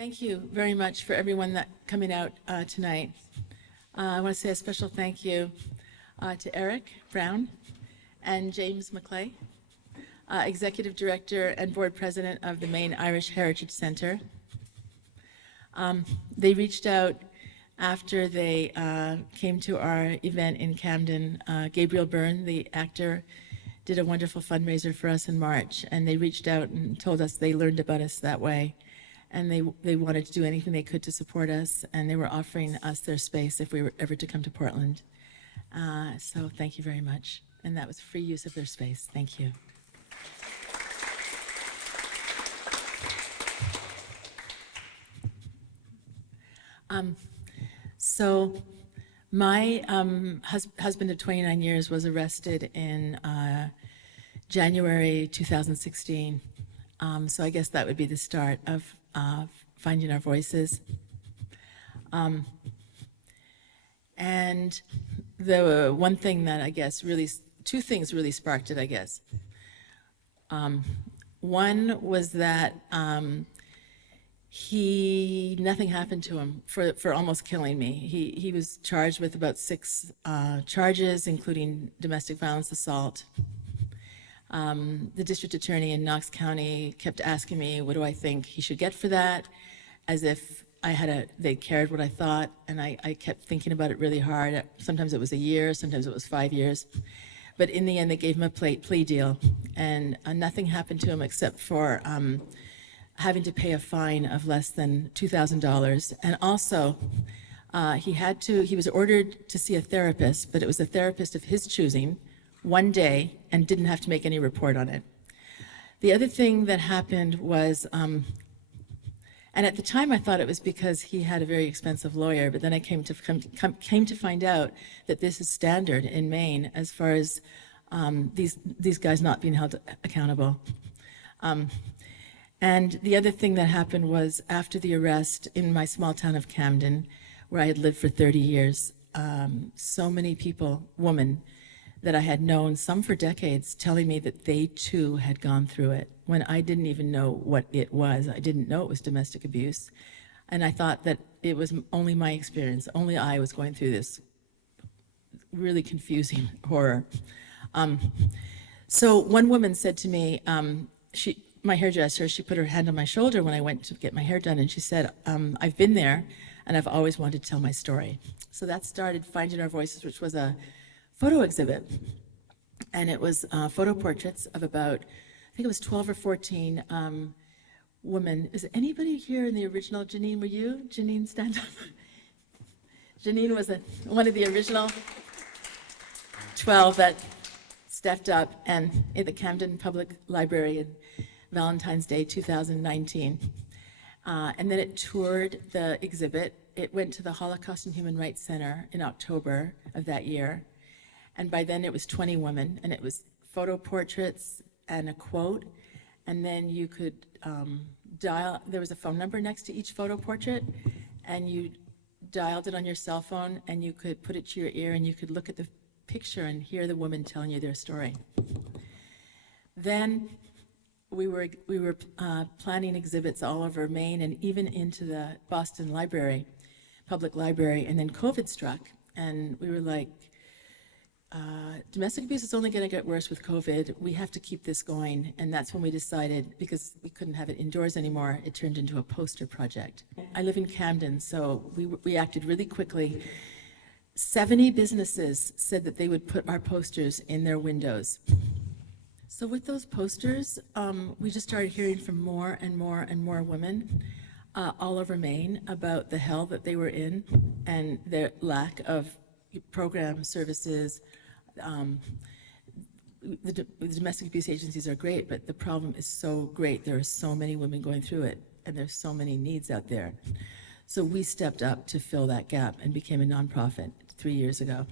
Thank you very much for everyone that coming out tonight. I want to say a special thank you to Eric Brown and James McClay, Executive Director and Board President of the Maine Irish Heritage Center. They reached out after they came to our event in Camden. Gabriel Byrne, the actor, did a wonderful fundraiser for us in March, and they reached out and told us they learned about us that way, and they wanted to do anything they could to support us, and they were offering us their space if we were ever to come to Portland. So thank you very much, and that was free use of their space. Thank you. So my husband of 29 years was arrested in January 2016. So I guess that would be the start of finding our voices. And the one thing that I guess really, two things really sparked it, I guess. One was that nothing happened to him for almost killing me. He was charged with about 6 charges, including domestic violence assault. The district attorney in Knox County kept asking me, what do I think he should get for that? As if they cared what I thought, and I kept thinking about it really hard. Sometimes it was a year, sometimes it was 5 years. But in the end, they gave him a plea deal, and nothing happened to him except for having to pay a fine of less than $2,000. And also, he was ordered to see a therapist, but it was a therapist of his choosing, one day, and didn't have to make any report on it. The other thing that happened was, and at the time I thought it was because he had a very expensive lawyer, but then I came to find out that this is standard in Maine as far as these guys not being held accountable. And the other thing that happened was after the arrest in my small town of Camden, where I had lived for 30 years, so many people, women, that I had known, some for decades, telling me that they too had gone through it when I didn't even know what it was. I didn't know it was domestic abuse. And I thought that it was only my experience, only I was going through this really confusing horror. So one woman said to me, my hairdresser, she put her hand on my shoulder when I went to get my hair done, and she said, I've been there, and I've always wanted to tell my story. So that started Finding Our Voices, which was a photo exhibit, and it was photo portraits of about, I think it was 12 or 14 women. Is anybody here in the original? Janine, were you? Janine, stand up. Janine was one of the original 12 that stepped up, and in the Camden Public Library in Valentine's Day 2019. And then it toured the exhibit. It went to the Holocaust and Human Rights Center in October of that year. And by then it was 20 women, and it was photo portraits and a quote. And then you could dial, there was a phone number next to each photo portrait, and you dialed it on your cell phone, and you could put it to your ear, and you could look at the picture and hear the woman telling you their story. Then we were planning exhibits all over Maine and even into the Boston Library, Public Library, and then COVID struck, and we were like, domestic abuse is only going to get worse with COVID. We have to keep this going, and that's when we decided, because we couldn't have it indoors anymore, it turned into a poster project. I live in Camden, so we acted really quickly. 70 businesses said that they would put our posters in their windows. So with those posters, we just started hearing from more and more and more women all over Maine about the hell that they were in and their lack of program services. The domestic abuse agencies are great, but the problem is so great. There are so many women going through it, and there's so many needs out there. So we stepped up to fill that gap and became a nonprofit 3 years ago.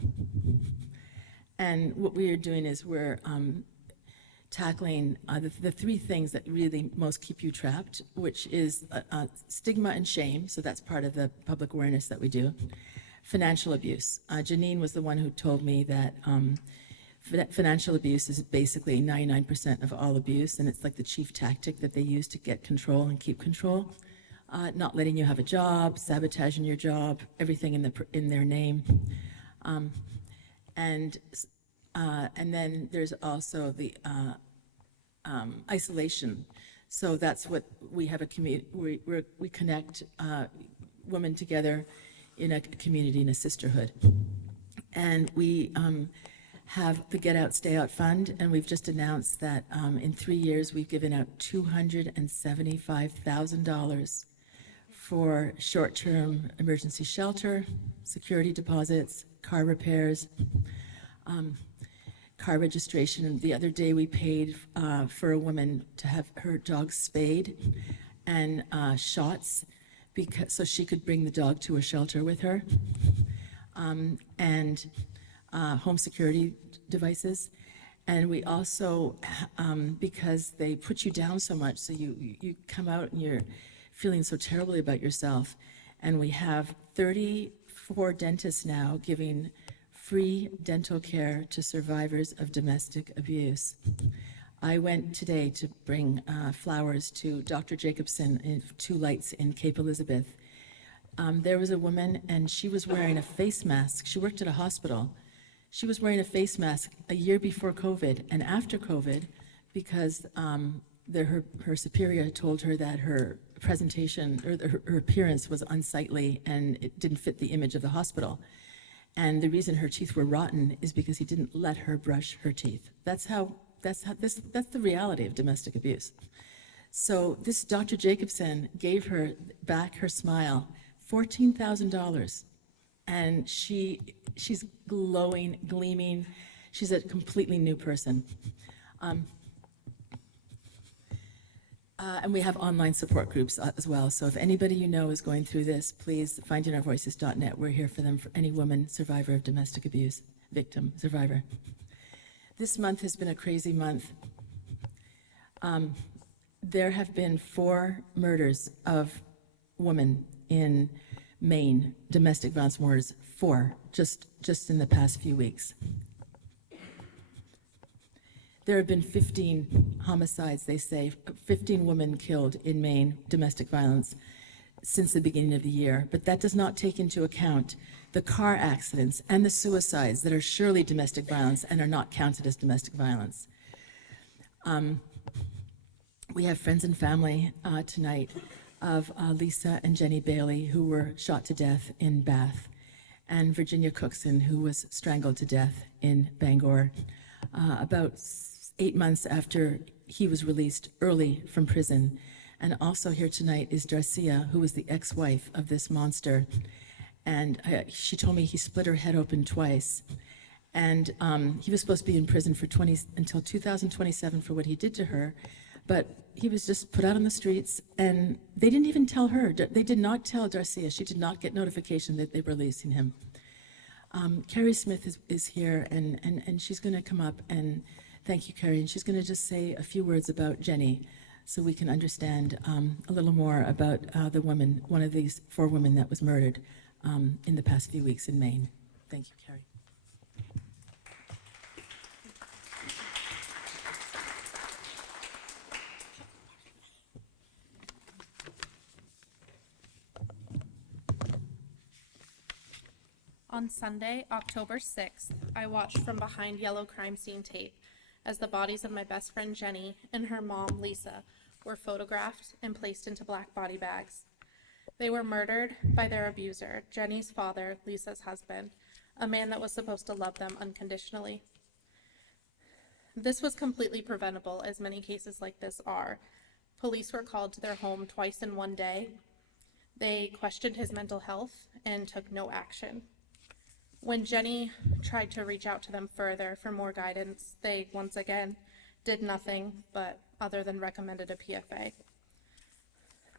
And what we are doing is we're tackling the 3 things that really most keep you trapped, which is stigma and shame, so that's part of the public awareness that we do. Financial abuse. Janine was the one who told me that financial abuse is basically 99% of all abuse, and it's like the chief tactic that they use to get control and keep control. not letting you have a job, sabotaging your job, everything in their name. And then there's also the isolation. So that's what we have a community. We connect women together in a community, in a sisterhood, and we have the Get Out, Stay Out Fund, and we've just announced that in 3 years we've given out $275,000 for short-term emergency shelter, security deposits, car repairs, car registration. And the other day we paid for a woman to have her dog spayed and shots, so she could bring the dog to a shelter with her, and home security devices. And we also, because they put you down so much, so you come out and you're feeling so terribly about yourself. And we have 34 dentists now giving free dental care to survivors of domestic abuse. I went today to bring flowers to Dr. Jacobson in 2 Lights in Cape Elizabeth. There was a woman, and she was wearing a face mask. She worked at a hospital. She was wearing a face mask a year before COVID and after COVID, because her superior told her that her presentation or her appearance was unsightly and it didn't fit the image of the hospital. And the reason her teeth were rotten is because he didn't let her brush her teeth. That's the reality of domestic abuse. So this Dr. Jacobson gave her back her smile, $14,000, and she's glowing, gleaming. She's a completely new person. And we have online support groups as well. So if anybody you know is going through this, please findingourvoices.net. We're here for them, for any woman survivor of domestic abuse, victim, survivor. This month has been a crazy month. There have been 4 murders of women in Maine, domestic violence murders, 4, just in the past few weeks. There have been 15 homicides, they say, 15 women killed in Maine, domestic violence, since the beginning of the year. But that does not take into account the car accidents and the suicides that are surely domestic violence and are not counted as domestic violence. We have friends and family tonight of Lisa and Jenny Bailey, who were shot to death in Bath, and Virginia Cookson, who was strangled to death in Bangor, about 8 months after he was released early from prison. And also here tonight is Darcia, who was the ex-wife of this monster. And she told me he split her head open twice. And he was supposed to be in prison for until 2027 for what he did to her. But he was just put out on the streets, and they didn't even tell her. They did not tell Darcia. She did not get notification that they were releasing him. Carrie Smith is here, and she's going to come up, and thank you, Carrie. And she's going to just say a few words about Jenny, so we can understand a little more about the woman, one of these 4 women that was murdered in the past few weeks in Maine. Thank you, Carrie. On Sunday, October 6th, I watched from behind yellow crime scene tape as the bodies of my best friend Jenny and her mom, Lisa, were photographed and placed into black body bags. They were murdered by their abuser, Jenny's father, Lisa's husband, a man that was supposed to love them unconditionally. This was completely preventable, as many cases like this are. Police were called to their home twice in one day. They questioned his mental health and took no action. When Jenny tried to reach out to them further for more guidance, they once again did nothing but other than recommended a PFA.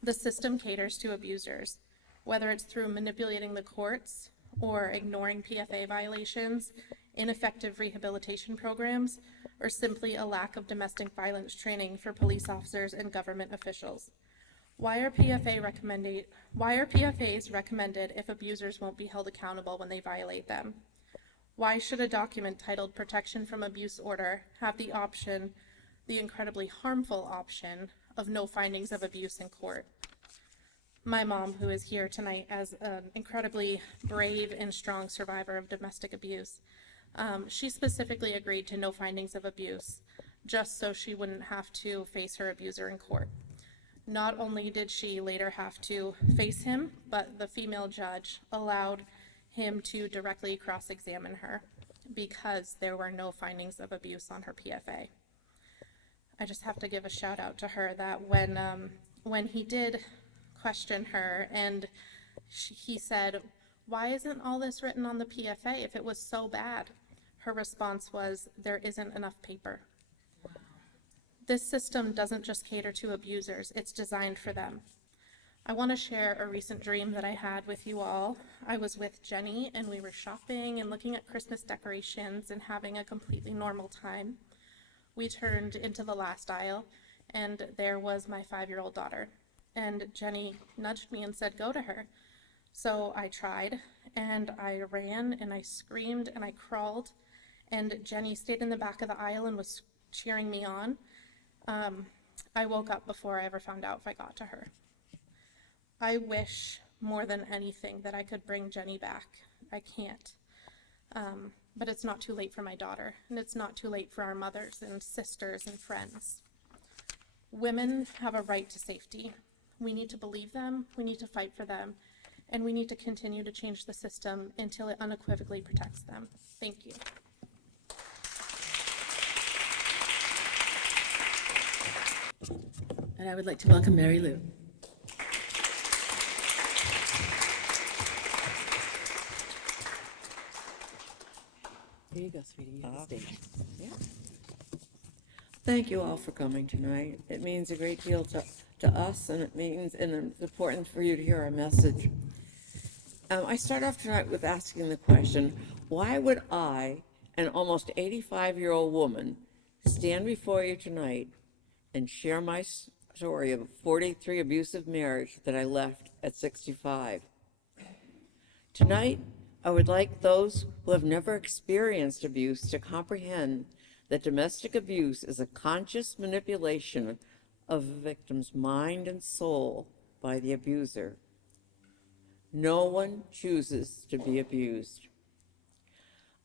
The system caters to abusers, whether it's through manipulating the courts or ignoring PFA violations, ineffective rehabilitation programs, or simply a lack of domestic violence training for police officers and government officials. Why are PFAs recommended if abusers won't be held accountable when they violate them? Why should a document titled Protection from Abuse Order have the option, the incredibly harmful option, of no findings of abuse in court? my mom, who is here tonight as an incredibly brave and strong survivor of domestic abuse, she specifically agreed to no findings of abuse, just so she wouldn't have to face her abuser in court. Not only did she later have to face him, but the female judge allowed him to directly cross-examine her because there were no findings of abuse on her PFA. I just have to give a shout out to her that when he did question her and he said, "Why isn't all this written on the PFA if it was so bad?" Her response was, "There isn't enough paper." This system doesn't just cater to abusers, it's designed for them. I want to share a recent dream that I had with you all. I was with Jenny and we were shopping and looking at Christmas decorations and having a completely normal time. We turned into the last aisle and there was my 5-year-old daughter. And Jenny nudged me and said, "Go to her." So I tried and I ran and I screamed and I crawled, and Jenny stayed in the back of the aisle and was cheering me on. I woke up before I ever found out if I got to her. I wish more than anything that I could bring Jenny back. I can't. But it's not too late for my daughter, and it's not too late for our mothers and sisters and friends. Women have a right to safety. We need to believe them, we need to fight for them, and we need to continue to change the system until it unequivocally protects them. Thank you. And I would like to welcome Mary Lou. Here you go, sweetie. You have the stage. Yeah. Thank you all for coming tonight. It means a great deal to us, and it's important for you to hear our message. I start off tonight with asking the question, why would I, an almost 85-year-old woman, stand before you tonight and share my story of a 43 abusive marriage that I left at 65? Tonight, I would like those who have never experienced abuse to comprehend that domestic abuse is a conscious manipulation of a victim's mind and soul by the abuser. No one chooses to be abused.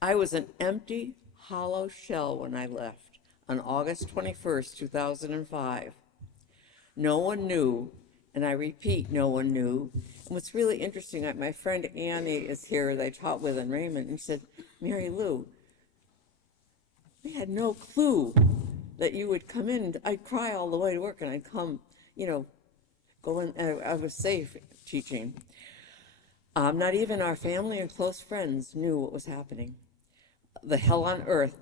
I was an empty, hollow shell when I left on August 21st, 2005. No one knew, and I repeat, no one knew. And what's really interesting, my friend Annie is here that I taught with in Raymond, and she said, "Mary Lou, we had no clue that you would come in." I'd cry all the way to work, and I'd come, go in, and I was safe teaching. Not even our family and close friends knew what was happening. The hell on earth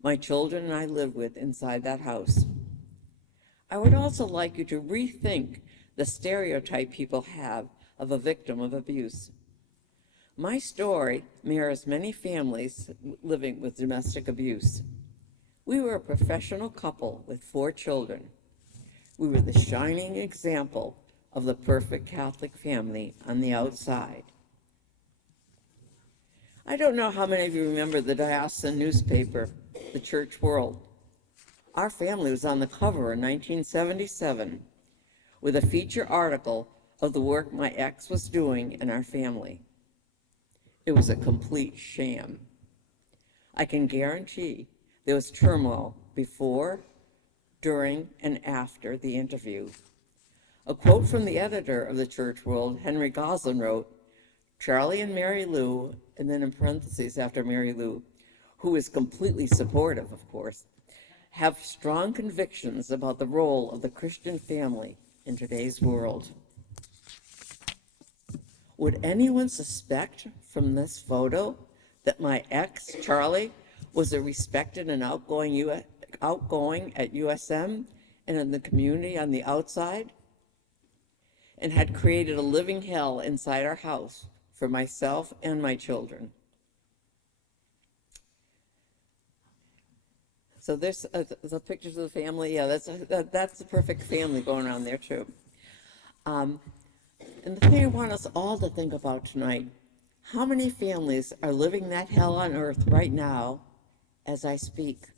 my children and I lived with inside that house. I would also like you to rethink the stereotype people have of a victim of abuse. My story mirrors many families living with domestic abuse. We were a professional couple with 4 children. We were the shining example of the perfect Catholic family on the outside. I don't know how many of you remember the diocesan newspaper, The Church World. Our family was on the cover in 1977 with a feature article of the work my ex was doing in our family. It was a complete sham. I can guarantee there was turmoil before, during, and after the interview. A quote from the editor of the Church World, Henry Goslin, wrote, "Charlie and Mary Lou," and then in parentheses after Mary Lou, who is completely supportive, of course, "have strong convictions about the role of the Christian family in today's world." Would anyone suspect from this photo that my ex, Charlie, was a respected and outgoing at USM and in the community on the outside, and had created a living hell inside our house for myself and my children? So there's the pictures of the family. Yeah, that's the perfect family going on there too. And the thing I want us all to think about tonight, how many families are living that hell on earth right now as I speak?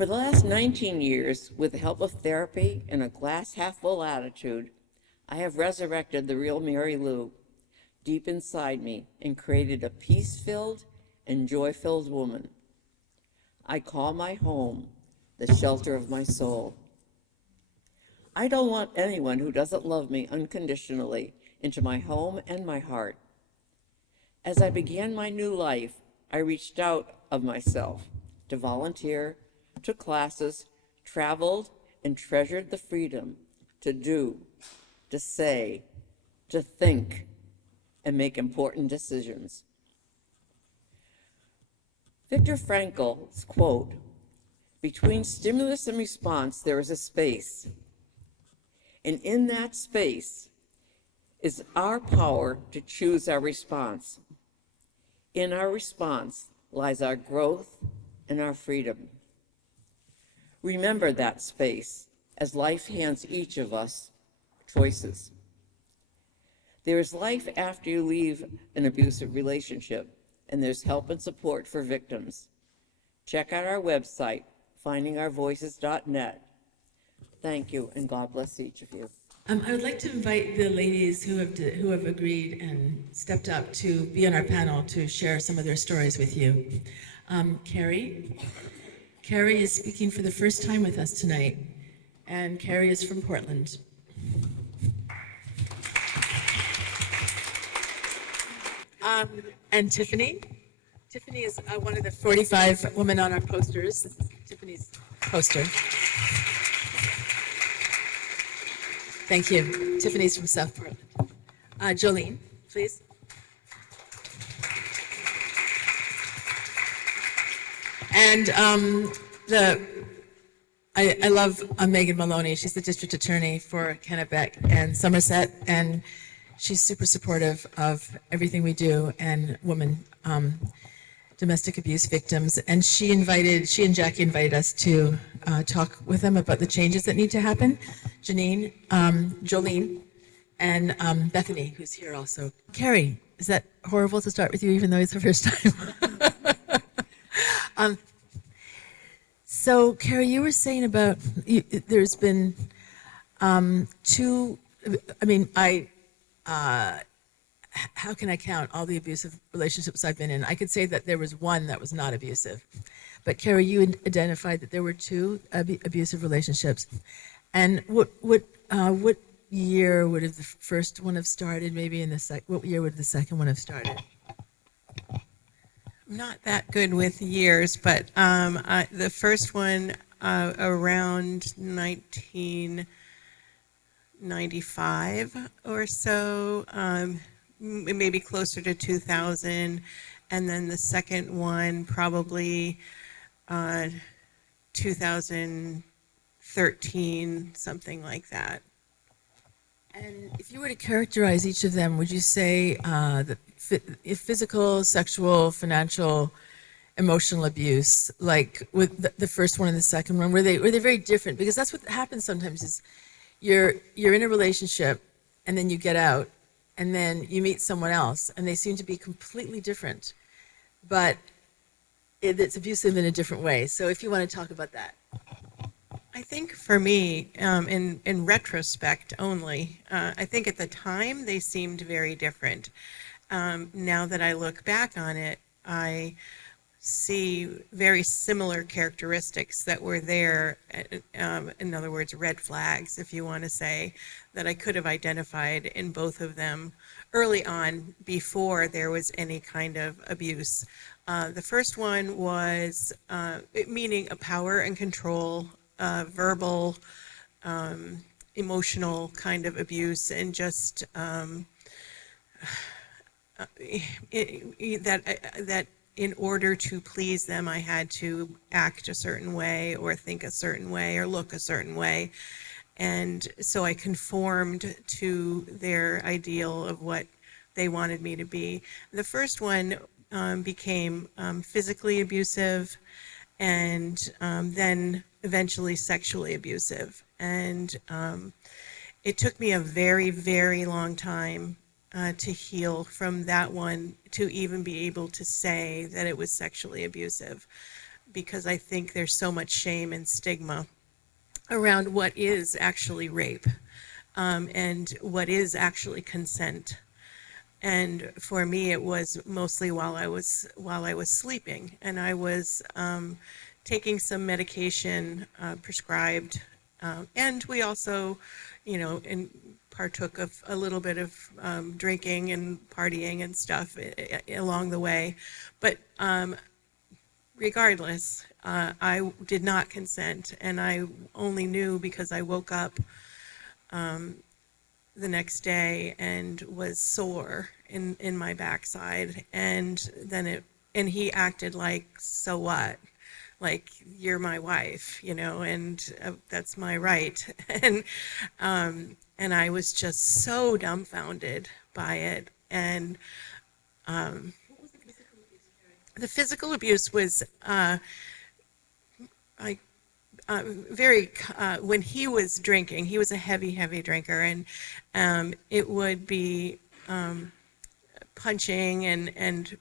For the last 19 years, with the help of therapy and a glass half full attitude, I have resurrected the real Mary Lou deep inside me and created a peace-filled and joy-filled woman. I call my home the shelter of my soul. I don't want anyone who doesn't love me unconditionally into my home and my heart. As I began my new life, I reached out of myself to volunteer, took classes, traveled, and treasured the freedom to do, to say, to think, and make important decisions. Viktor Frankl's quote, "Between stimulus and response, there is a space. And in that space is our power to choose our response. In our response lies our growth and our freedom." Remember that space as life hands each of us choices. There is life after you leave an abusive relationship, and there's help and support for victims. Check out our website, findingourvoices.net. Thank you, and God bless each of you. I would like to invite the ladies who have agreed and stepped up to be on our panel to share some of their stories with you. Carrie is speaking for the first time with us tonight, and Carrie is from Portland. And Tiffany is one of the 45 women on our posters. This is Tiffany's poster. Thank you. Tiffany's from South Portland. Jolene, please. And I love Megan Maloney. She's the district attorney for Kennebec and Somerset, and she's super supportive of everything we do and women domestic abuse victims. And she and Jackie invited us to talk with them about the changes that need to happen. Jolene, and Bethany, who's here also. Carrie, is that horrible to start with you, even though it's the first time? So, Carrie, you were saying about there's been two. I mean, how can I count all the abusive relationships I've been in? I could say that there was one that was not abusive, but Carrie, you identified that there were two abusive relationships. And what year would have the first one have started? Maybe in the what year would the second one have started? I'm not that good with years, but the first one around 1995 or so, maybe closer to 2000, and then the second one probably 2013, something like that. And if you were to characterize each of them, would you say that physical, sexual, financial, emotional abuse, like with the first one and the second one, were they very different? Because that's what happens sometimes is you're in a relationship and then you get out and then you meet someone else and they seem to be completely different, but it's abusive in a different way. So if you want to talk about that. I think for me, in retrospect only, I think at the time they seemed very different. Now that I look back on it, I see very similar characteristics that were there, in other words, red flags, if you want to say, that I could have identified in both of them early on before there was any kind of abuse. The first one was meaning a power and control, verbal, emotional kind of abuse, and just that in order to please them, I had to act a certain way or think a certain way or look a certain way. And so I conformed to their ideal of what they wanted me to be. The first one became physically abusive, and then eventually sexually abusive. And it took me a very, very long time to heal from that one to even be able to say that it was sexually abusive. because I think there's so much shame and stigma around what is actually rape, and what is actually consent. And for me, it was mostly while I was sleeping, and I was taking some medication prescribed, and we also, partook of a little bit of drinking and partying and stuff along the way. But regardless, I did not consent, and I only knew because I woke up the next day and was sore in my backside, and and he acted like, so what? Like, you're my wife, and that's my right. And I was just so dumbfounded by it. And the physical abuse was I very when he was drinking, he was a heavy drinker, and it would be punching and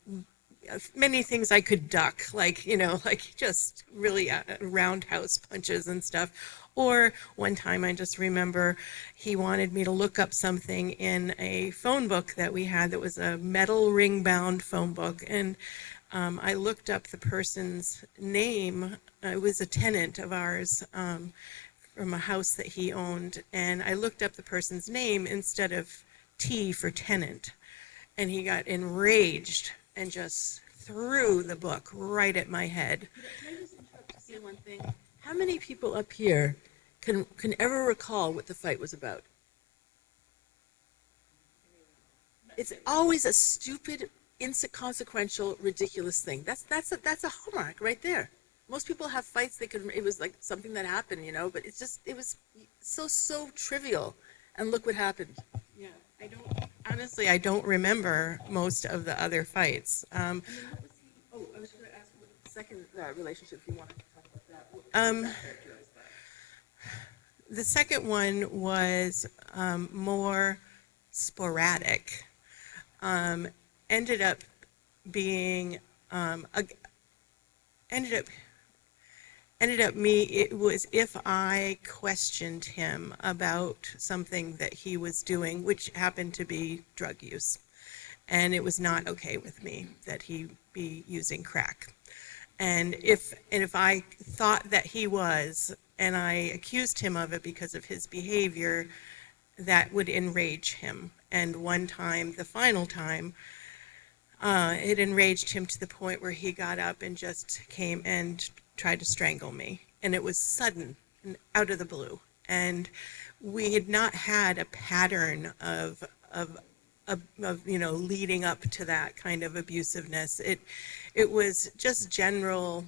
many things I could duck, like, like just really roundhouse punches and stuff. Or one time I just remember he wanted me to look up something in a phone book that we had that was a metal ring bound phone book, and I looked up the person's name. It was a tenant of ours, from a house that he owned, and I looked up the person's name instead of T for tenant. And he got enraged and just threw the book right at my head. Can I just interrupt to say one thing? How many people up here can ever recall what the fight was about? It's always a stupid, inconsequential, ridiculous thing. That's a hallmark right there. Most people have fights it was like something that happened, but it was so trivial. And look what happened. Yeah, honestly, I don't remember most of the other fights. I was going to ask what the second relationship, if you wanted to talk about that. The second one was more sporadic. Ended up being it was if I questioned him about something that he was doing, which happened to be drug use, and it was not okay with me that he be using crack. And if I thought that he was, and I accused him of it because of his behavior, that would enrage him. And one time, the final time, it enraged him to the point where he got up and just came and tried to strangle me. And it was sudden and out of the blue. And we had not had a pattern of leading up to that kind of abusiveness. It was just general.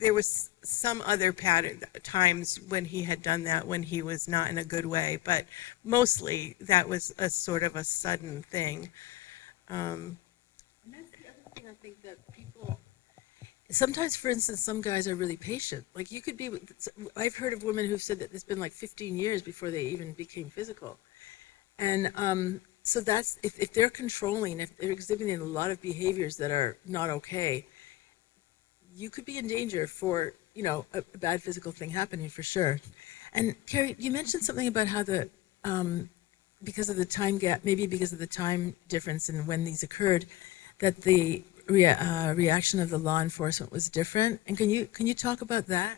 There was some other times when he had done that when he was not in a good way, but mostly that was a sort of a sudden thing. And that's the other thing I think that people. Sometimes, for instance, some guys are really patient. Like you could be. I've heard of women who've said that it's been like 15 years before they even became physical, and so that's if they're controlling, if they're exhibiting a lot of behaviors that are not okay. You could be in danger for, a bad physical thing happening for sure. And Carrie, you mentioned something about how because of the time gap, maybe because of the time difference in when these occurred, that the reaction of the law enforcement was different. And can you talk about that?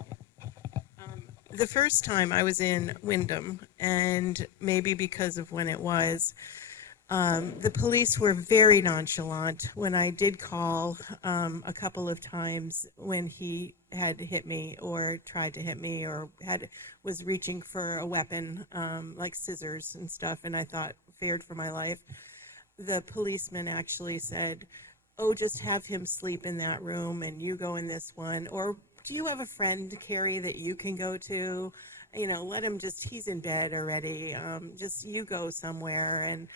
The first time I was in Wyndham, and maybe because of when it was, the police were very nonchalant when I did call a couple of times when he had hit me or tried to hit me or was reaching for a weapon, like scissors and stuff, and I thought, feared for my life. The policeman actually said, oh, just have him sleep in that room and you go in this one. Or do you have a friend, Carrie, that you can go to? Let him he's in bed already. Just you go somewhere. And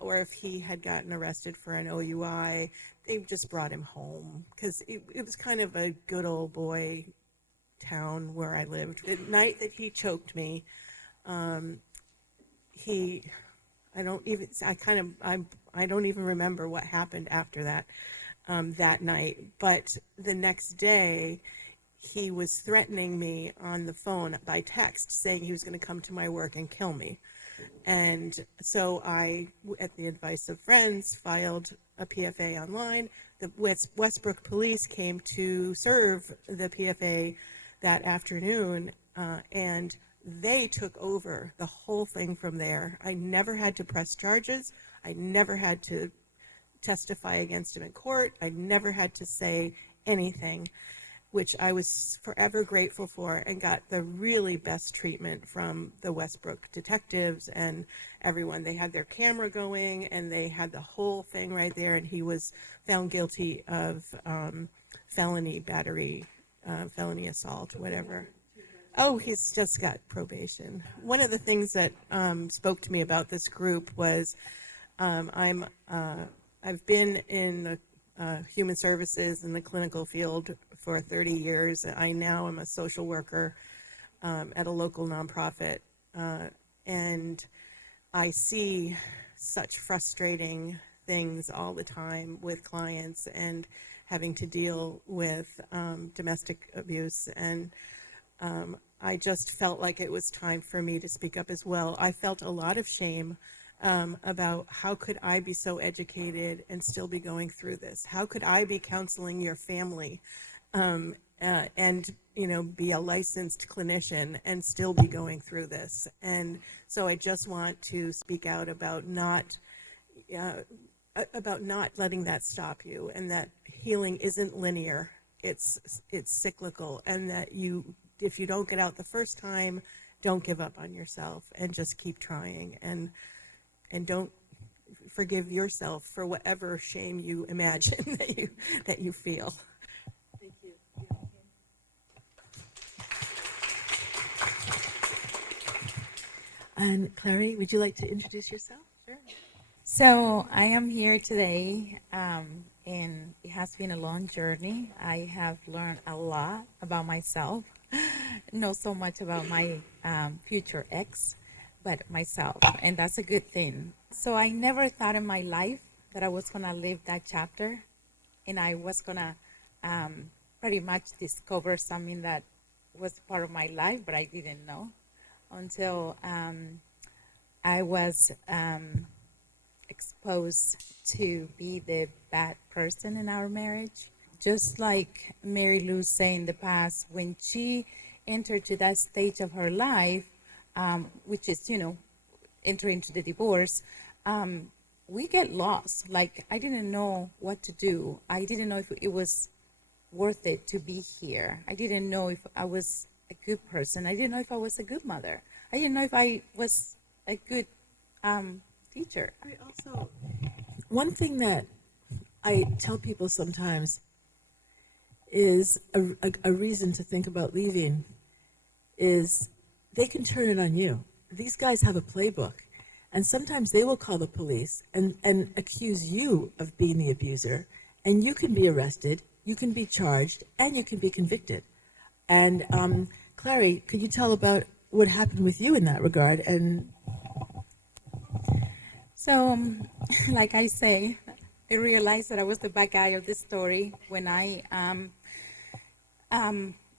or if he had gotten arrested for an OUI, they just brought him home because it was kind of a good old boy town where I lived. The night that he choked me, I don't even remember what happened after that. that night. But the next day, he was threatening me on the phone by text, saying he was going to come to my work and kill me. And so I, at the advice of friends, filed a PFA online. The Westbrook police came to serve the PFA that afternoon, and they took over the whole thing from there. I never had to press charges. I never had to testify against him in court. I never had to say anything, which I was forever grateful for, and got the really best treatment from the Westbrook detectives and everyone. They had their camera going, and they had the whole thing right there, and he was found guilty of felony battery, felony assault, whatever. Oh, he's just got probation. One of the things that spoke to me about this group was I've been in human services in the clinical field for 30 years. I now am a social worker at a local nonprofit, and I see such frustrating things all the time with clients and having to deal with domestic abuse. And I just felt like it was time for me to speak up as well. I felt a lot of shame about how could I be so educated and still be going through this? How could I be counseling your family and be a licensed clinician and still be going through this? And so I just want to speak out about not letting that stop you, and that healing isn't linear. It's cyclical, and that if you don't get out the first time, don't give up on yourself and just keep trying, and don't forgive yourself for whatever shame you imagine that you feel. Thank you. And Clary, would you like to introduce yourself? Sure. So I am here today, and it has been a long journey. I have learned a lot about myself, not so much about my future ex, but myself, and that's a good thing. So I never thought in my life that I was gonna live that chapter, and I was gonna pretty much discover something that was part of my life, but I didn't know until I was exposed to be the bad person in our marriage. Just like Mary Lou said in the past, when she entered to that stage of her life, which is, entering into the divorce, we get lost. Like, I didn't know what to do. I didn't know if it was worth it to be here. I didn't know if I was a good person. I didn't know if I was a good mother. I didn't know if I was a good teacher. One thing that I tell people sometimes is a reason to think about leaving is they can turn it on you. These guys have a playbook, and sometimes they will call the police and accuse you of being the abuser, and you can be arrested, you can be charged, and you can be convicted. And Clary, could you tell about what happened with you in that regard? And So, like I say, I realized that I was the bad guy of the story when a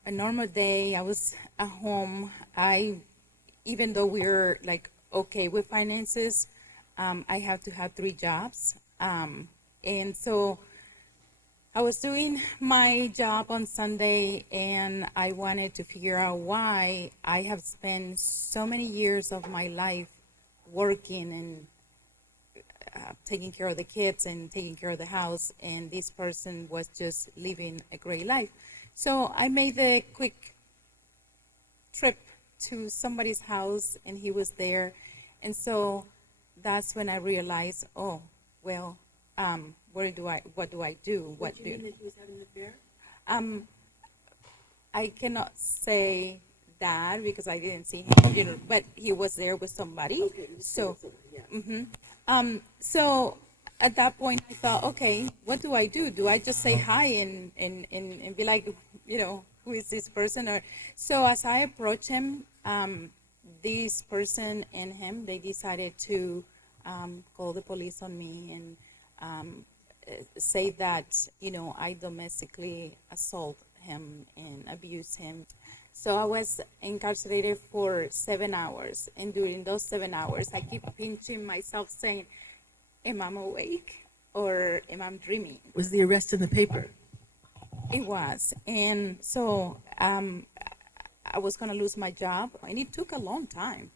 normal day, I was at home. Even though we were like okay with finances, I had to have 3 jobs. And so I was doing my job on Sunday, and I wanted to figure out why I have spent so many years of my life working and taking care of the kids and taking care of the house, and this person was just living a great life. So I made the quick trip to somebody's house, and he was there. And so that's when I realized, oh, well, what do I do? what do you mean that he was having an affair? I cannot say that because I didn't see him, but he was there with somebody. Okay, So, yeah. so at that point I thought, okay, what do I do? Do I just say hi and be like, who is this person? Or so as I approached him, this person and him, they decided to call the police on me, and say that, I domestically assault him and abuse him. So I was incarcerated for 7 hours, and during those 7 hours, I keep pinching myself, saying, "Am I awake or am I dreaming?" Was the arrest in the paper? It was, and so I was gonna lose my job, and it took a long time,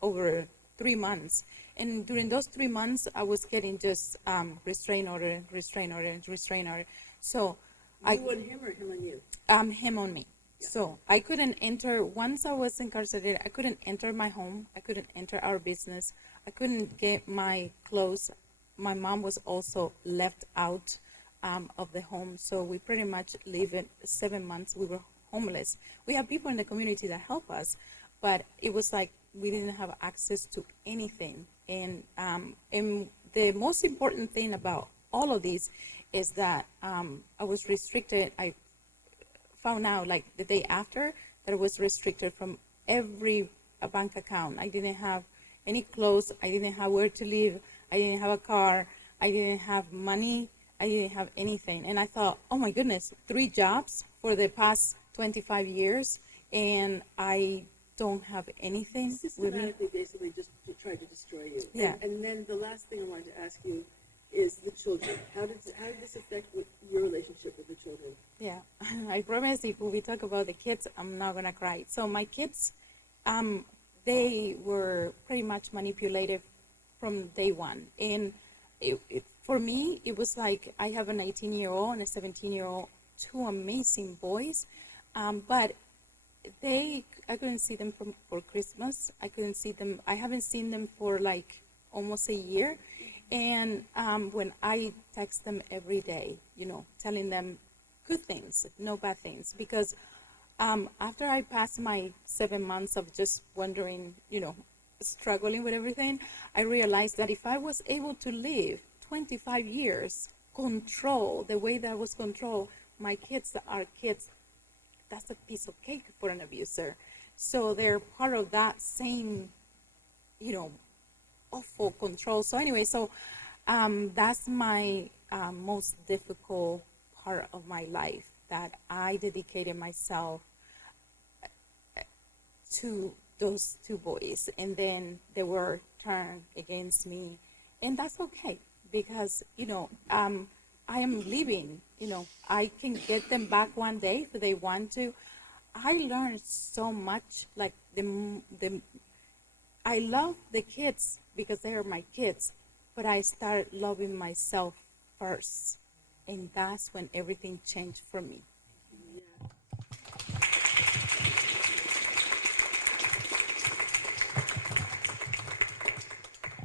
over 3 months. And during those 3 months, I was getting just restraint order, restraint order, restraint order. So I You on him or him on you? him on me. So I couldn't enter. Once I was incarcerated, I couldn't enter my home. I couldn't enter our business. I couldn't get my clothes. My mom was also left out of the home. So we pretty much lived it 7 months. We were homeless. We have people in the community that help us, but it was like we didn't have access to anything. And the most important thing about all of this is that I was restricted. I found out like the day after that I was restricted from every bank account. I didn't have any clothes. I didn't have where to live. I didn't have a car. I didn't have money. I didn't have anything. And I thought, oh my goodness, 3 jobs for the past 25 years, and I don't have anything with me. Systematically, basically, just to try to destroy you. Yeah. And then the last thing I wanted to ask you is the children. How did this affect your relationship with the children? Yeah, I promise if we talk about the kids, I'm not gonna cry. So my kids, they were pretty much manipulated from day one. And for me, it was like I have an 18-year-old and a 17-year-old, 2 amazing boys, but I couldn't see them for Christmas. I couldn't see them. I haven't seen them for like almost a year. And when I text them every day, telling them good things, no bad things, because after I passed my 7 months of just wondering, struggling with everything, I realized that if I was able to live 25 years, control the way that I was controlled, my kids are kids, that's a piece of cake for an abuser. So they're part of that same, awful control. So anyway, that's my most difficult part of my life, that I dedicated myself to those 2 boys, and then they were turned against me, and that's okay, because I am leaving. I can get them back one day if they want to. I learned so much, like I love the kids because they are my kids, but I started loving myself first, and that's when everything changed for me.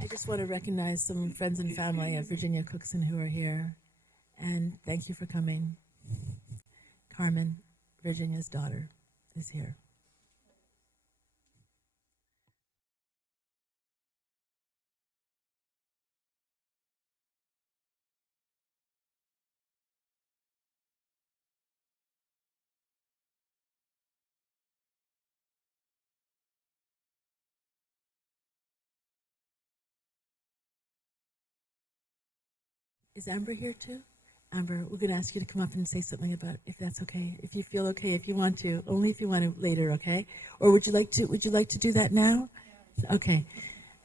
I just want to recognize some friends and family of Virginia Cookson who are here, and thank you for coming. Carmen, Virginia's daughter, is here. Is Amber here too? Amber, we're going to ask you to come up and say something about, if that's okay, if you feel okay, if you want to, only if you want to later, okay? Or would you like to do that now? Okay.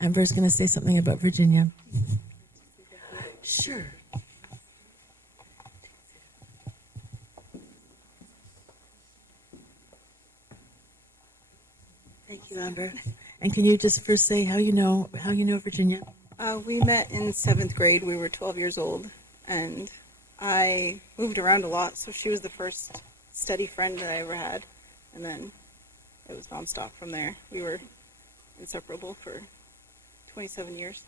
Amber's going to say something about Virginia. Sure. Thank you, Amber. And can you just first say how you know Virginia? We met in 7th grade. We were 12 years old, and I moved around a lot, so she was the first steady friend that I ever had, and then it was nonstop from there. We were inseparable for 27 years.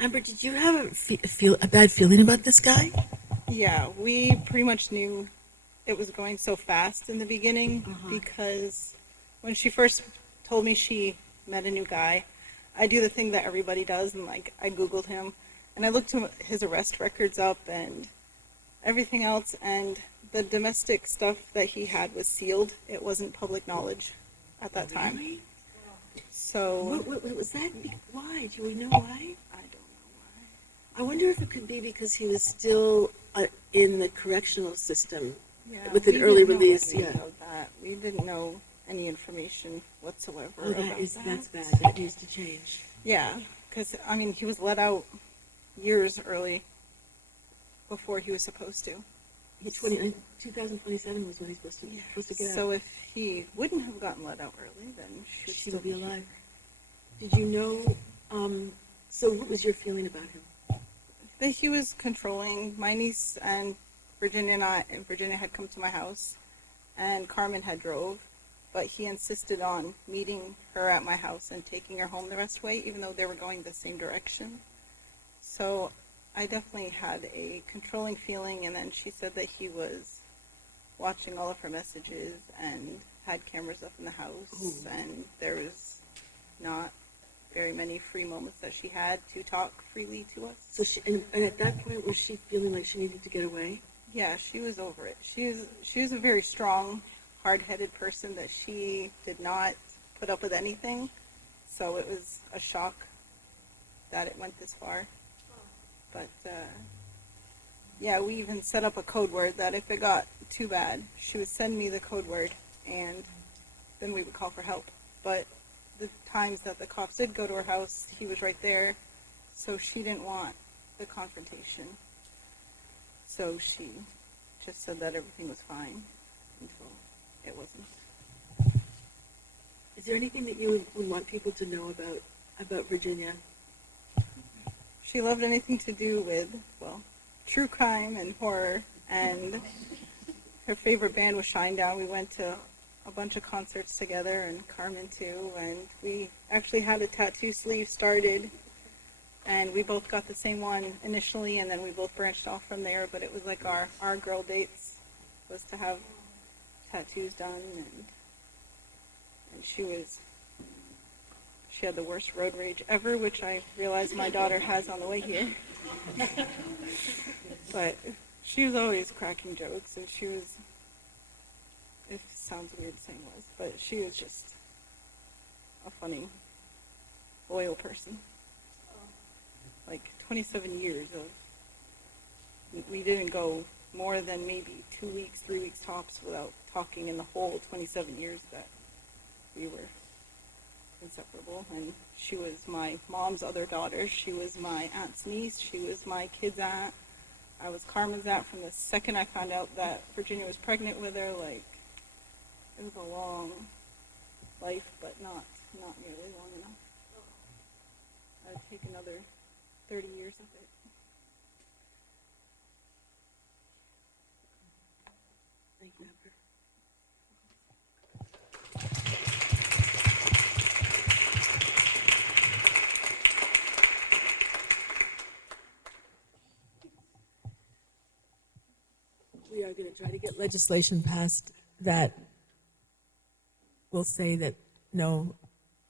Amber, did you have a bad feeling about this guy? Yeah, we pretty much knew it was going so fast in the beginning, because when she first told me she met a new guy, I do the thing that everybody does, and like I Googled him, and I looked his arrest records up and everything else, and the domestic stuff that he had was sealed. It wasn't public knowledge at that time. So What was that? Why? Do we know why? I don't know why. I wonder if it could be because he was still in the correctional system Yeah, with an we early didn't know release. anything Yeah. about that. We didn't know any information whatsoever Oh, about that's that. bad. That needs to change. Yeah, because I mean, he was let out years early before he was supposed to. 2027 was when he's supposed to get out. So if he wouldn't have gotten let out early, then she would She still would be be alive. Did you know? So what was your feeling about him? that he was controlling. My niece and Virginia had come to my house, and Carmen had drove, but he insisted on meeting her at my house and taking her home the rest of the way, even though they were going the same direction. So I definitely had a controlling feeling, and then she said that he was watching all of her messages and had cameras up in the house, and there was not very many free moments that she had to talk freely to us. So and at that point, was she feeling like she needed to get away? Yeah, she was over it. She was a very strong, hard-headed person that she did not put up with anything. So it was a shock that it went this far. But yeah, we even set up a code word that if it got too bad, she would send me the code word, and then we would call for help. But the times that the cops did go to her house, he was right there, so she didn't want the confrontation. So she just said that everything was fine until it wasn't. Is there anything that you would want people to know about Virginia? She loved anything to do with, well, true crime and horror, and her favorite band was Shinedown. We went to a bunch of concerts together, and Carmen too, and we actually had a tattoo sleeve started, and we both got the same one initially, and then we both branched off from there, but it was like our girl dates was to have tattoos done, and she had the worst road rage ever, which I realize my daughter has on the way here. But she was always cracking jokes, and she was, it sounds weird saying was, but she was just a funny, loyal person. Like 27 years of, we didn't go more than maybe 2 weeks, 3 weeks tops without talking in the whole 27 years that we were inseparable. And she was my mom's other daughter. She was my aunt's niece. She was my kid's aunt. I was Carmen's aunt from the second I found out that Virginia was pregnant with her. Like, it was a long life, but not nearly long enough. I'd take another 30 years of it. Thank you, Amber. We are going to try to get legislation passed that will say that no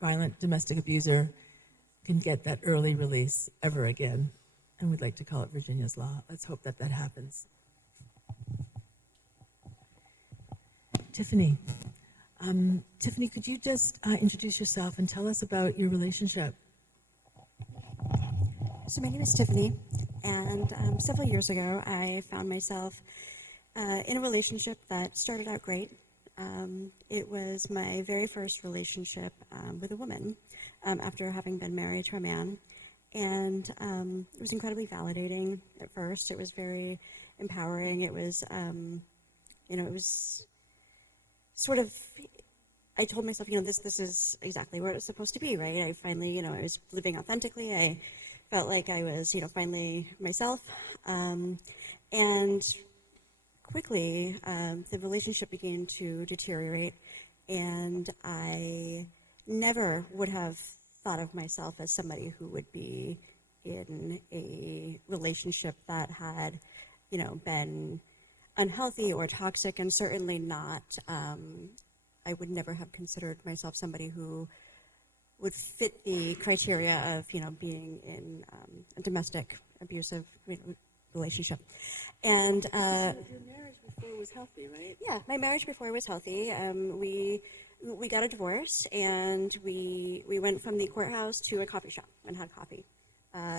violent domestic abuser can get that early release ever again. And we'd like to call it Virginia's law. Let's hope that that happens. Tiffany. Tiffany, could you just introduce yourself and tell us about your relationship? So my name is Tiffany, and several years ago, I found myself in a relationship that started out great. It was my very first relationship with a woman after having been married to a man, and it was incredibly validating at first. It was very empowering. It was, it was sort of, I told myself, this is exactly where it's supposed to be, right? I finally, I was living authentically. I felt like I was, finally myself. And quickly, the relationship began to deteriorate, and I never would have thought of myself as somebody who would be in a relationship that had, been unhealthy or toxic, and certainly not, I would never have considered myself somebody who would fit the criteria of, being in a domestic abusive relationship. And So your marriage before was healthy, right? yeah, my marriage before was healthy. We got a divorce, and we went from the courthouse to a coffee shop and had coffee.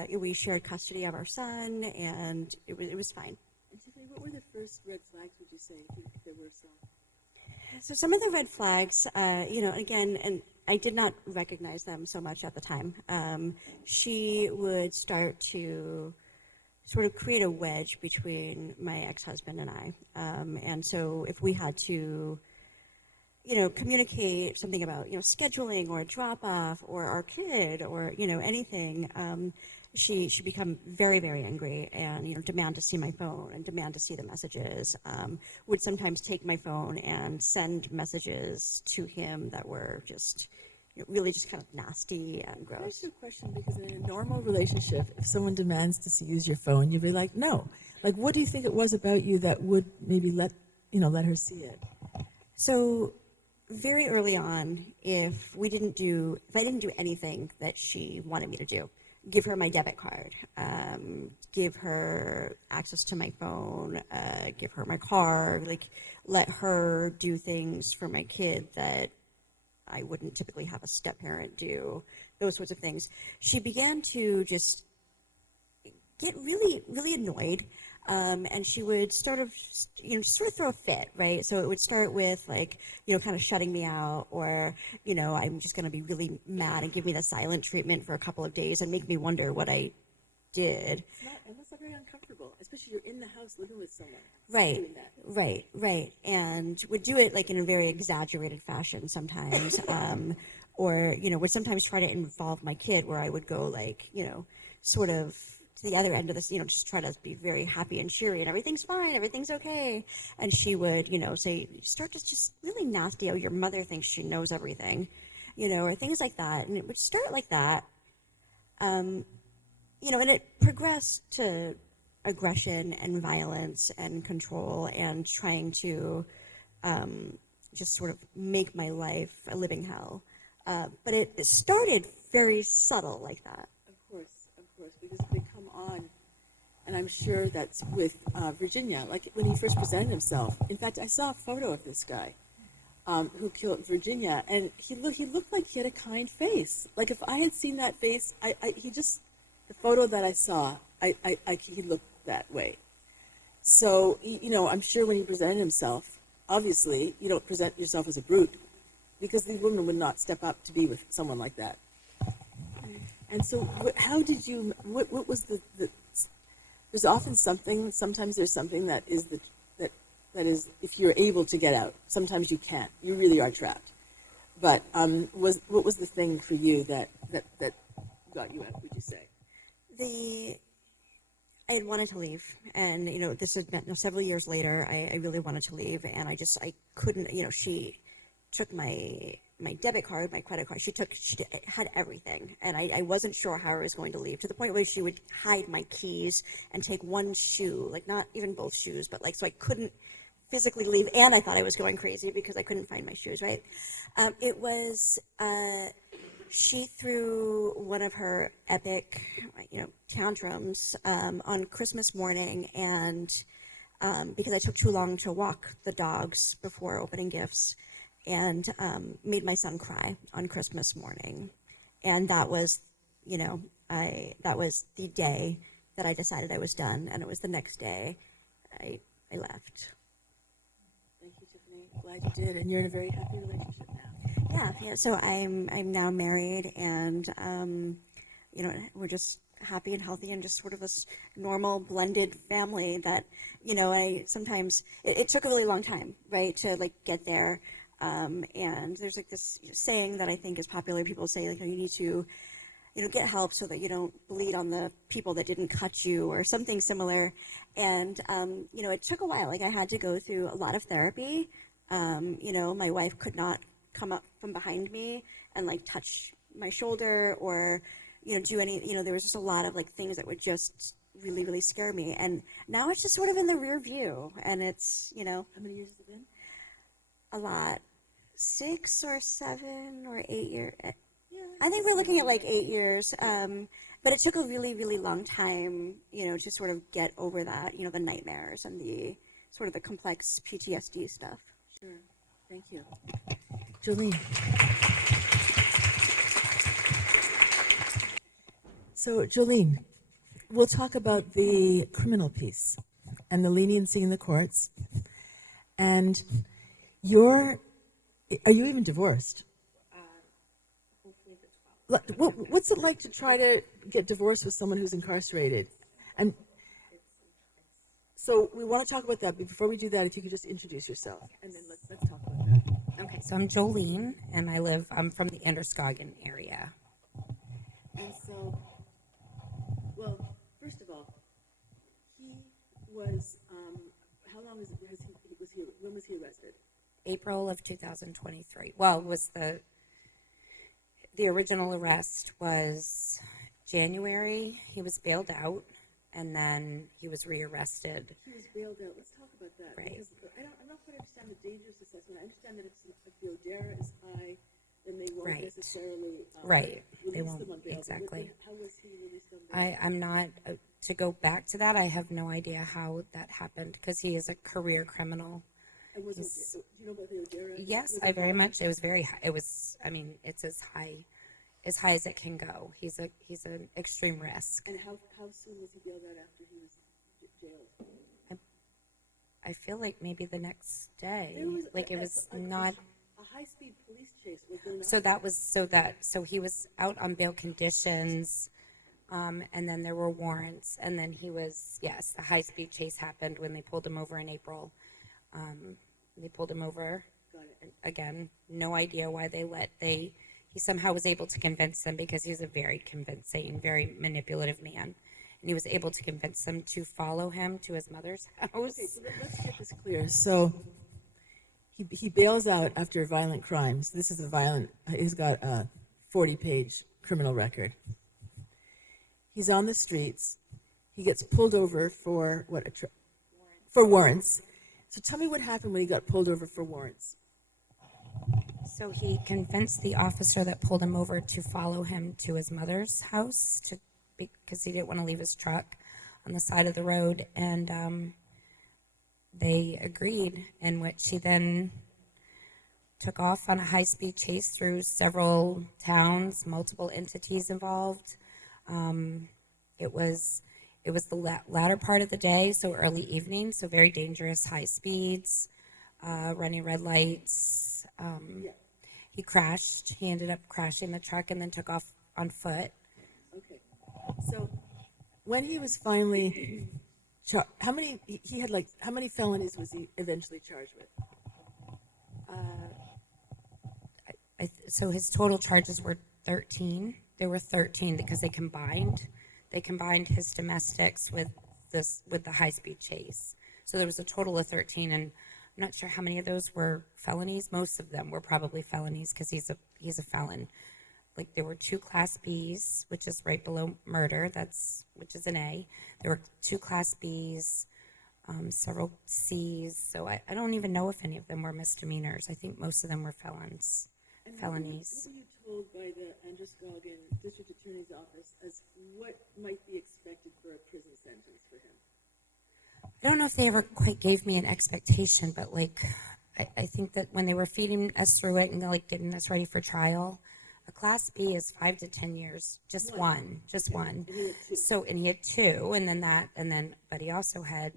We shared custody of our son, and it was fine. And Tiffany, what were the first red flags, would you say, if there were some? So some of the red flags, again, and I did not recognize them so much at the time. She would start to sort of create a wedge between my ex-husband and I. And so if we had to, communicate something about, scheduling or drop off or our kid or, anything, she'd become very, very angry and, demand to see my phone and demand to see the messages. Would sometimes take my phone and send messages to him that were just, really just kind of nasty and Can I gross. ask you a question? Because in a normal relationship, if someone demands to use your phone, you'd be like, no. Like, what do you think it was about you that would maybe let her see it? So very early on, if I didn't do anything that she wanted me to do, give her my debit card, give her access to my phone, give her my car, like let her do things for my kid that I wouldn't typically have a step parent do, those sorts of things. She began to just get really, really annoyed. And she would sort of throw a fit, right? So it would start with like, kind of shutting me out, or, I'm just going to be really mad and give me the silent treatment for a couple of days and make me wonder what I did. And that's not very uncomfortable, especially you're in the house living with someone. Right, Doing that. right. And would do it like in a very exaggerated fashion sometimes. Or, would sometimes try to involve my kid where I would go like, sort of to the other end of this, just try to be very happy and cheery and everything's fine, everything's okay. And she would, say, start to just really nasty, oh, your mother thinks she knows everything, or things like that. And it would start like that. And it progressed to aggression and violence and control and trying to just sort of make my life a living hell. But it started very subtle like that. Of course, because they come on, and I'm sure that's with Virginia, like when he first presented himself. In fact, I saw a photo of this guy who killed Virginia, and he looked like he had a kind face. Like if I had seen that face, the photo that I saw, he looked that way. So, I'm sure when he presented himself, obviously, you don't present yourself as a brute, because the woman would not step up to be with someone like that. And so, how did you? What was the? There's often something. Sometimes there's something that is that is. If you're able to get out, sometimes you can't. You really are trapped. But what was the thing for you that got you out? Would you say? I had wanted to leave, and this had been several years later. I really wanted to leave, and I couldn't. She took my debit card, my credit card. She had everything, and I wasn't sure how I was going to leave, to the point where she would hide my keys and take one shoe, like not even both shoes, but like, so I couldn't physically leave, and I thought I was going crazy because I couldn't find my shoes, right? She threw one of her epic, tantrums on Christmas morning, and because I took too long to walk the dogs before opening gifts, and made my son cry on Christmas morning. And that was, that was the day that I decided I was done, and it was the next day I left. Thank you, Tiffany. Glad you did, and you're in a very happy relationship now. Yeah. So I'm now married, and we're just happy and healthy, and just sort of this normal blended family that I sometimes it took a really long time, right, to like get there. And there's like this saying that I think is popular. People say like, you need to, get help so that you don't bleed on the people that didn't cut you, or something similar. And it took a while. Like I had to go through a lot of therapy. My wife could not come up from behind me and like touch my shoulder or, do any, there was just a lot of like things that would just really, really scare me. And now it's just sort of in the rear view, and it's, How many years has it been? a lot. 6 or 7 or 8 years. I think we're looking at like 8 years. But it took a really, really long time, to sort of get over that, the nightmares and the sort of the complex PTSD stuff. Sure. Thank you. Jolene. So, Jolene, we'll talk about the criminal piece and the leniency in the courts. And are you even divorced? What's it like to try to get divorced with someone who's incarcerated? And so we want to talk about that, but before we do that, if you could just introduce yourself, and then let's talk about that. Okay, so I'm Jolene, and I'm from the Androscoggin area. And so, well, first of all, he was, how long when was he arrested? April of 2023. Well, the original arrest was January. He was bailed out, and then he was rearrested. He was bailed out. Let's talk about that. Right. Because I'm not quite understand the dangerous assessment. I understand that if the ODERA is high, then they won't Right. necessarily Right. They release won't, them on bail. But exactly. how was he released on bail? I'm not, to go back to that, I have no idea how that happened, because he is a career criminal. And do you know about the ODERA? Yes, Was I it very high? much, it was very high. It was, I mean, it's as high as it can go. He's an extreme risk. And how soon was he bailed out after he was jailed? I feel like maybe the next day. There was Like it was not. A high-speed police chase was going on. So he was out on bail conditions, and then there were warrants, and then the high-speed chase happened when they pulled him over in April. They pulled him over. Got it. Again, no idea why he somehow was able to convince them, because he's a very convincing, very manipulative man. And he was able to convince them to follow him to his mother's house. Okay, so let's get this clear. So he bails out after violent crimes. This is he's got a 40-page criminal record. He's on the streets. He gets pulled over for for warrants. So tell me what happened when he got pulled over for warrants. So he convinced the officer that pulled him over to follow him to his mother's house because he didn't want to leave his truck on the side of the road, and they agreed, in which he then took off on a high-speed chase through several towns, multiple entities involved. It was the latter part of the day, so early evening, so very dangerous, high speeds, running red lights. He crashed. He ended up crashing the truck and then took off on foot. Okay. So when he was finally how many felonies was he eventually charged with? So his total charges were 13. There were 13 because they combined his domestics with the high-speed chase. So there was a total of 13, and I'm not sure how many of those were felonies. Most of them were probably felonies, because he's a felon. Like, there were 2 Class Bs, which is right below murder, which is an A. There were 2 Class Bs, several Cs. So I don't even know if any of them were misdemeanors. I think most of them were felonies. What were you told by the Androscoggin District Attorney's Office as what might be expected for a prison sentence for him? I don't know if they ever quite gave me an expectation, but I think that when they were feeding us through it and getting us ready for trial, a Class B is 5 to 10 years, just one. And he had 2. So, and he had 2, but he also had,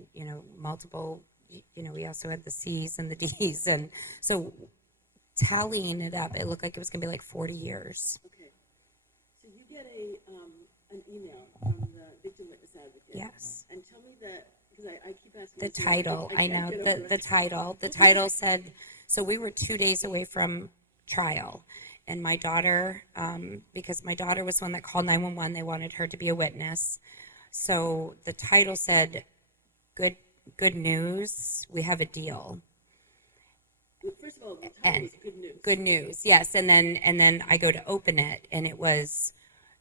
multiple, we also had the C's and the D's, and so tallying it up, it looked like it was going to be 40 years. Okay. So you get an email from the victim witness advocate. Yes. And tell me because I keep asking. The this, title, I know, the title said, so we were 2 days away from trial, and my daughter, because my daughter was the one that called 911, they wanted her to be a witness. So the title said, good news, we have a deal. First of all, the title was good news. Good news, yes. And then I go to open it, and it was,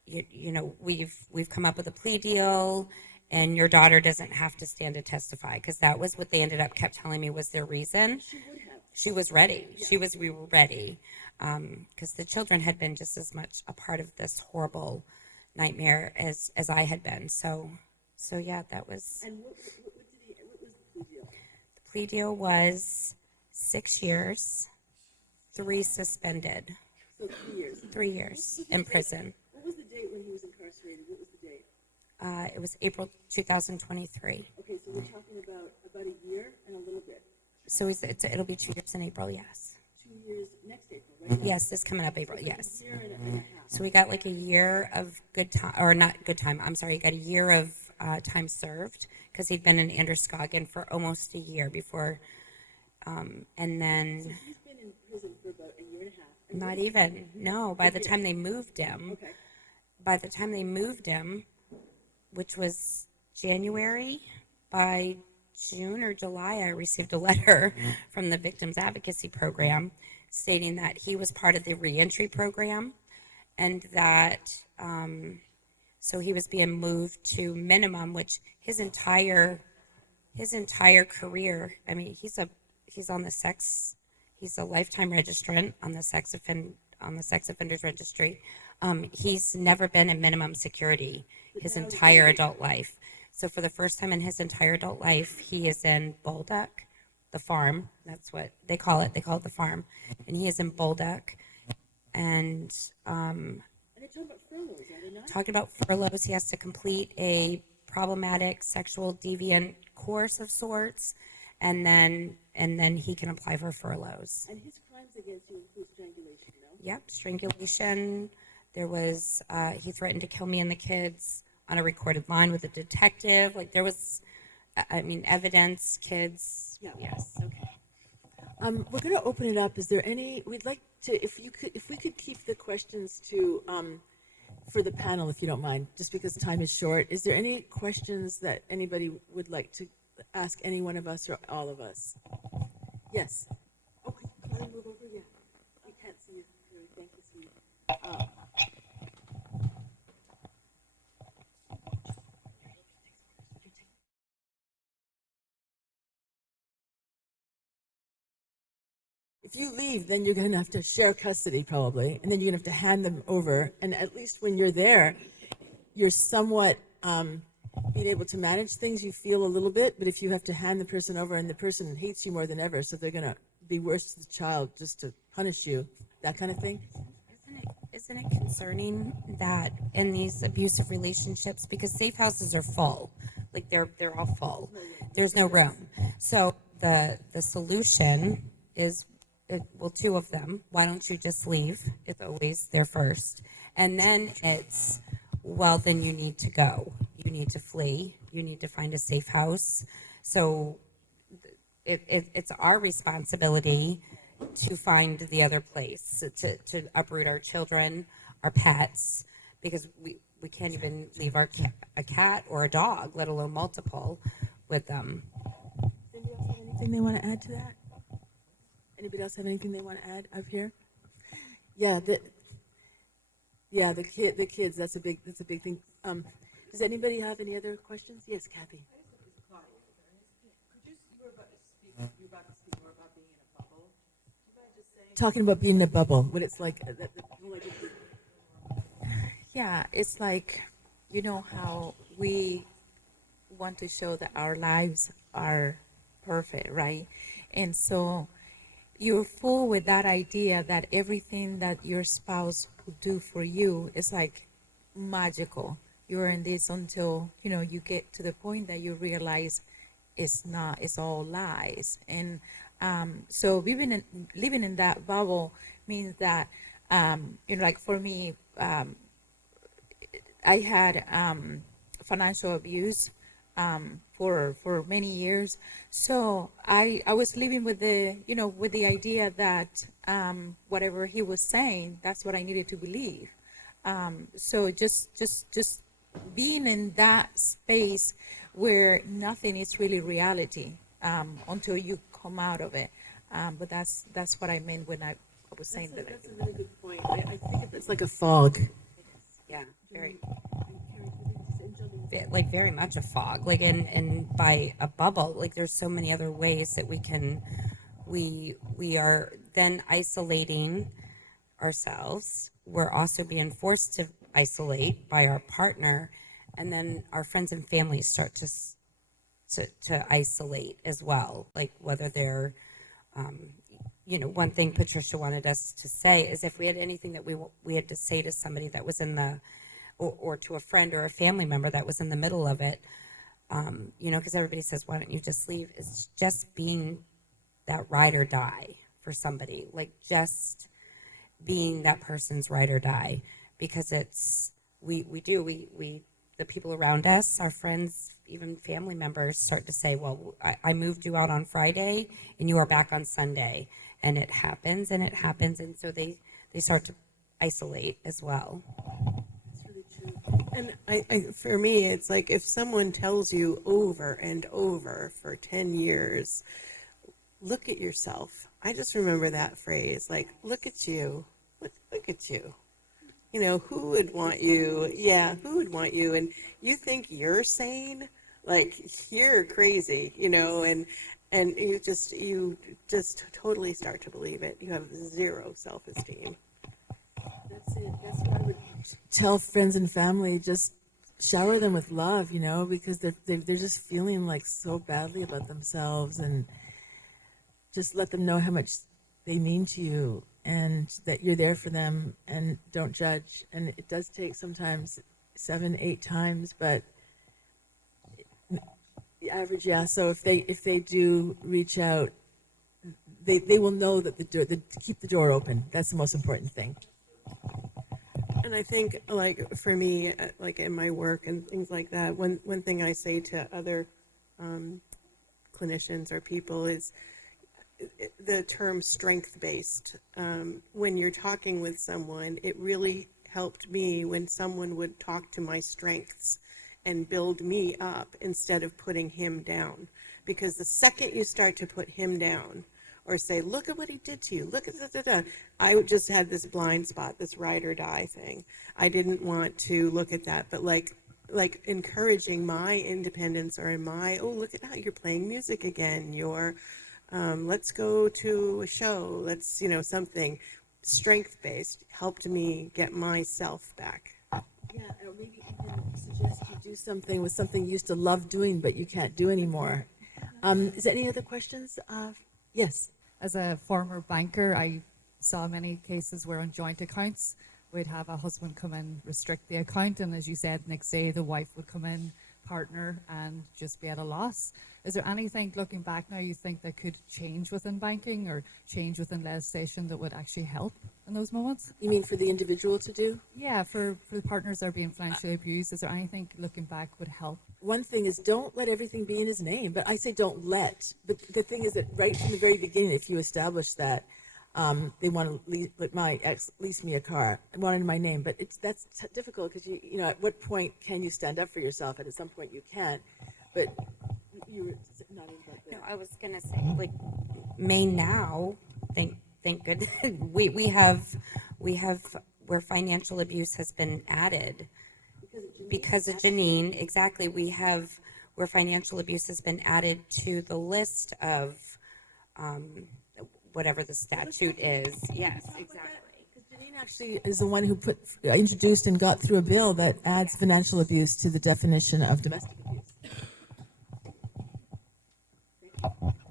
we've come up with a plea deal, and your daughter doesn't have to stand to testify, because that was what they kept telling me was their reason. She would have. She was ready. Yeah. We were ready, because the children had been just as much a part of this horrible nightmare as I had been. So yeah, that was. And what was the plea deal? The plea deal was 6 years, 3 suspended. So 3 years. 3 years in prison. What was the date when he was incarcerated? What was the It was April 2023. Okay, so we're talking about a year and a little bit. So it'll be 2 years in April, yes. 2 years next April, right? Yes, this coming up April, yes. A year and a half. So we got like a year of good time, or not good time, I'm sorry, he got a year of time served because he'd been in Androscoggin for almost a year before. And then, He's been in prison for about a year and a half. not even, no, by the time they moved him, Okay. which was January, by June or July, I received a letter from the Victims Advocacy Program stating that he was part of the reentry program and that so he was being moved to minimum, which his entire career. I mean, he's a lifetime registrant on the sex offenders registry. He's never been in minimum security his entire adult life. So for the first time in his entire adult life, he is in Bolduc, the farm. That's what they call it. They call it the farm, and he is in Bolduc. And And they talk about furloughs, are they not? talking about furloughs, he has to complete a problematic sexual deviant course of sorts, and then he can apply for furloughs. And his crimes against you include strangulation, no? Yep, strangulation. There was he threatened to kill me and the kids on a recorded line with a detective. Like there was, I mean, evidence, kids. Yeah. Yes. Okay. We're going to open it up. Is there any? We'd like to, if we could keep the questions to for the panel, if you don't mind, just because time is short. Is there any questions that anybody would like to ask any one of us or all of us? Yes. Oh, can I move over? Yeah. We can't see you. Thank you, Steve. If you leave, then you're going to have to share custody probably, and then you're going to have to hand them over. And at least when you're there, you're somewhat being able to manage things. You feel a little bit, but if you have to hand the person over and the person hates you more than ever, so they're going to be worse to the child just to punish you, that kind of thing. Isn't it concerning that in these abusive relationships, because safe houses are full, like they're all full, there's no room. So the solution is, well, two of them. Why don't you just leave? It's always there first, and then it's, well, then you need to go. You need to flee. You need to find a safe house. So it's our responsibility to find the other place, to uproot our children, our pets, because we can't even leave a cat or a dog, let alone multiple, with them. Anybody else have anything they want to add to that? Anybody else have anything they want to add up here? Yeah, the kids. That's a big thing. Does anybody have any other questions? Yes, Kathy. Talking about being in a bubble, what it's like. Yeah, it's like, you know how we want to show that our lives are perfect, right? And so you're full with that idea that everything that your spouse would do for you is like magical. You're in this until, you get to the point that you realize it's not, it's all lies. And so living in that bubble means that, like for me, I had financial abuse for many years. So I was living with the idea that whatever he was saying, that's what I needed to believe. So just being in that space where nothing is really reality until you come out of it. But that's what I meant when I was saying that. That's a really good point. I think it's like a fog. Yeah, like very much a fog, like and by a bubble. Like there's so many other ways that we are then isolating ourselves. We're also being forced to isolate by our partner, and then our friends and families start to isolate as well. Like whether they're one thing Patricia wanted us to say is if we had anything that we had to say to somebody that was in the or to a friend or a family member that was in the middle of it, you know, because everybody says, why don't you just leave? It's just being that ride or die for somebody, like just being that person's ride or die, because it's, we the people around us, our friends, even family members start to say, well, I moved you out on Friday and you are back on Sunday. And it happens and it happens. And so they start to isolate as well. And for me, it's like if someone tells you over and over for 10 years, look at yourself. I just remember that phrase, like, look at you, look at you. You know, who would want you? Yeah, who would want you? And you think you're sane? Like, you're crazy, you know, and you just totally start to believe it. You have zero self-esteem. That's it. That's what I would tell friends and family. Just shower them with love, you know, because they're just feeling like so badly about themselves, and just let them know how much they mean to you and that you're there for them, and don't judge. And it does take sometimes 7, 8 times, but the average, yeah. So if they do reach out, they will know that keep the door open. That's the most important thing. And I think, like, for me, like in my work and things like that, one thing I say to other clinicians or people is the term strength-based. When you're talking with someone, it really helped me when someone would talk to my strengths and build me up instead of putting him down. Because the second you start to put him down, or say, look at what he did to you, look at da. I just had this blind spot, this ride or die thing. I didn't want to look at that, but like encouraging my independence, or my, oh, look at how you're playing music again, you're, let's go to a show, let's, you know, something strength-based helped me get myself back. Yeah, or maybe even suggest you do something with something you used to love doing, but you can't do anymore. Is there any other questions? Yes. As a former banker, I saw many cases where on joint accounts, we'd have a husband come in, restrict the account, and as you said, next day the wife would come in, partner, and just be at a loss. Is there anything, looking back now, you think that could change within banking or change within legislation that would actually help in those moments? You mean for the individual to do? Yeah, for the partners that are being financially abused, is there anything looking back would help? One thing is, don't let everything be in his name. But I say don't let. But the thing is that right from the very beginning, if you establish that they want to let my ex lease me a car, I want it in my name. But that's difficult because you know, at what point can you stand up for yourself? And at some point you can't. But you were nodding about that. No, I was gonna say, like, Maine now, thank good, we have where financial abuse has been added because of Janine. Exactly, we have where financial abuse has been added to the list of whatever the statute is. Yes, exactly. Janine actually is the one who introduced and got through a bill that adds financial abuse to the definition of domestic abuse.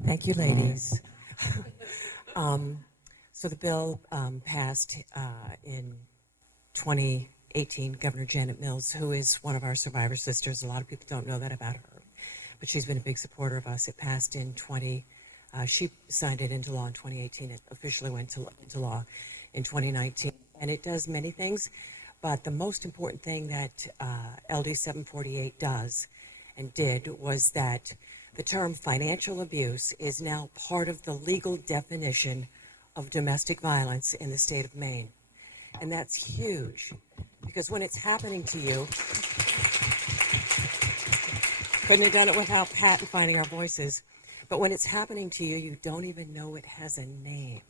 Thank you, ladies. So the bill passed in 2018. Governor Janet Mills, who is one of our survivor sisters, a lot of people don't know that about her, but she's been a big supporter of us. It passed in she signed it into law in 2018. It officially went into law in 2019. And it does many things, but the most important thing that LD 748 does and did was that the term financial abuse is now part of the legal definition of domestic violence in the state of Maine. And that's huge, because when it's happening to you, couldn't have done it without Pat and finding our voices, but when it's happening to you, you don't even know it has a name.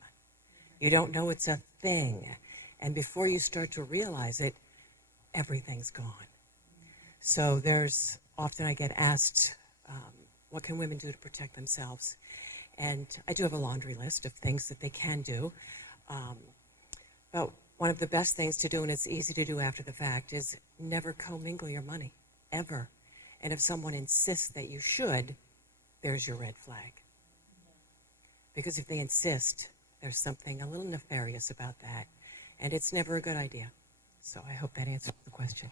You don't know it's a thing. And before you start to realize it, everything's gone. So often I get asked, what can women do to protect themselves? And I do have a laundry list of things that they can do. But one of the best things to do, and it's easy to do after the fact, is never commingle your money, ever. And if someone insists that you should, there's your red flag. Because if they insist, there's something a little nefarious about that. And it's never a good idea. So I hope that answered the question.